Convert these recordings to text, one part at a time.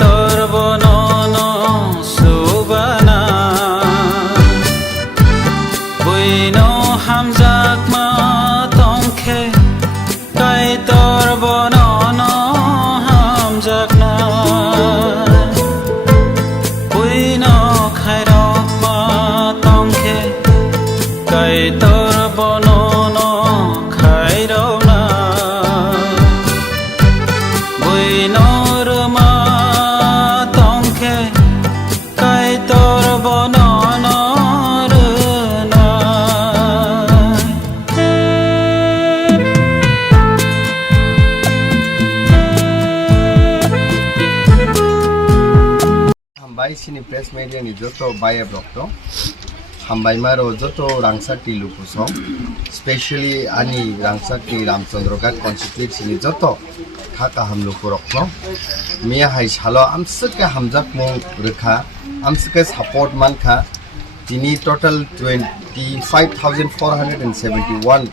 তোর বনন সুবানা বুইনো হামজাক মা তংখে কাই তোর বনন হামজাক না বুইনো খাইরক মা তংখে কাই তোর বনন খাইরক না বুইনো Hambai sini press media ni joto buyer dokto hambai maro joto rangsakti lupuso especially ani rangsakti Ramchandrogat constituency ni joto khaka hamluku rokno mia hai salo amsaka hamjak mong rekha amsaka support mankha tini total 25,471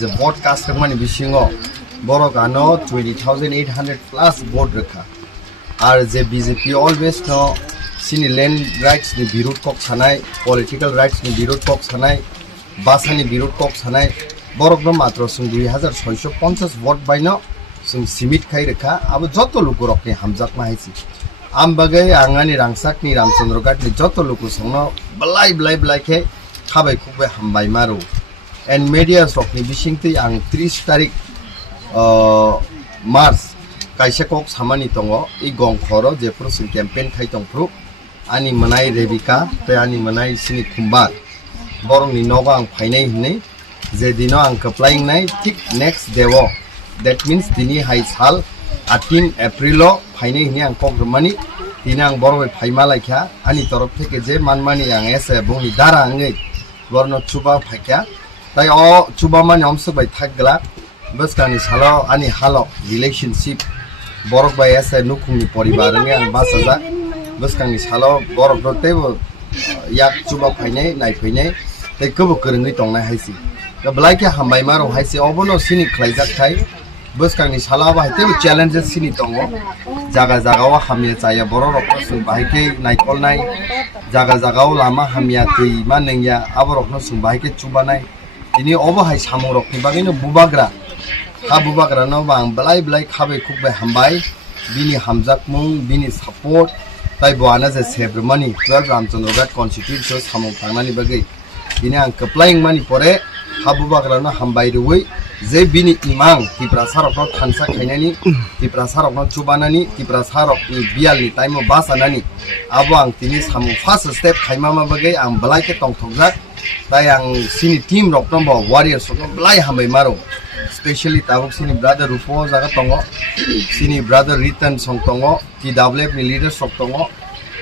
the vote cast mani bisingo borogano 20,800 plus vote rekha আর যে BJP always no সিনি land rights नि বিরোধ cock ছানাই political rights नि বিরোধ cock ছানাই Bhashani বিরোধ cock ছানাই বরকনো মাত্র সুং 2650 vote বাইনো সুং সিমিট খাই রেখা আব যত লোক রকনি হামজাক মাহাইছি আম বাগে আঙানি রাংসাকনি রামচন্দ্রঘাটনি যত লোক সংনো বলাই খে খাবাই খুবই হামবাই মারু এন্ড মিডিয়া রকনি বিসিংতি আং 30 তারিখ March kaisa kok samani tongo i gong khoro je pro sin campaign khai tongpru ani manai rebika te ani manai sini khumbar borong ni noga ang phainai hinai je dino ang applying nai tik next devo that means dini hai sal 18 april o phainai hinai ang kok mani dina ang borong phaima laikha ani torof theke je manmani ang ese boni dara angai borno chuba phaikya tai o chuba mani omso bai thakgla baskani salo ani halo relationship borok bai asa nukungni poribarni ang basaja baskangni salo borok rote yak chuba phainai nai phainai tei kobo korongni tongnai haisi blaike hambai maro haisi obono sini khlaijak thai baskangni sala ba haite challenges sini tongo jaga o hamya chaya borok rok sung baike naikol nai jaga o lama hamya tei manengya aborok no sung baike chuba nai ini obo hai samung rok ni bagino bubagra Habubagra no bang belai khabai khukbai hambai bini hamjak mung bini support tai boana je sebrmani 12 Ramchandrogat constituency samung thangnani bagai bini ang applying mani pore Habubagra no hambai ruwi je bini imang tipra sarok no thansa khainani tipra sarok no chubanani tipra sarok ni bial ni taimo basanani abo ang tini samung first step khaimama bagai ang belai ke tongthokjak tai ang sini team rok no warriors rok belai hambai maro especially tabuk sini brother Rupo jaga tongo sini brother Ritan song tongo TWF ni leaders sok tongo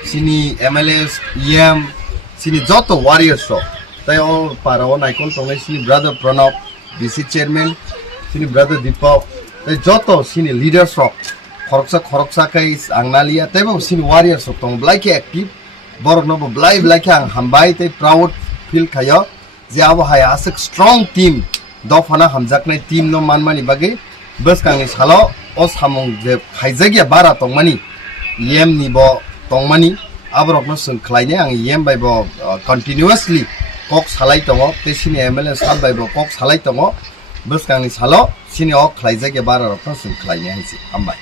sini MLS EM sini joto warriors sok tai o parao naikon tongai sini brother Pranab BC chairman sini brother Deepak tai joto sini leaders sok khoroksa kai angnalia tai bo sini warriors sok tong blaike active borok no blaike ang hambai tai proud feel khayo je abo haya asik strong team dofana hamjaknai team no manmani bage baskangni salo o samung je khaijagya bara tongmani yem ni bo tongmani abrok no sung khlaine ang yem bai bo continuously kok salai tongo te sini MLA sal bai bo kok salai tongo baskangni salo sini o khaijagya bara rok no sung khlaine haisi ambai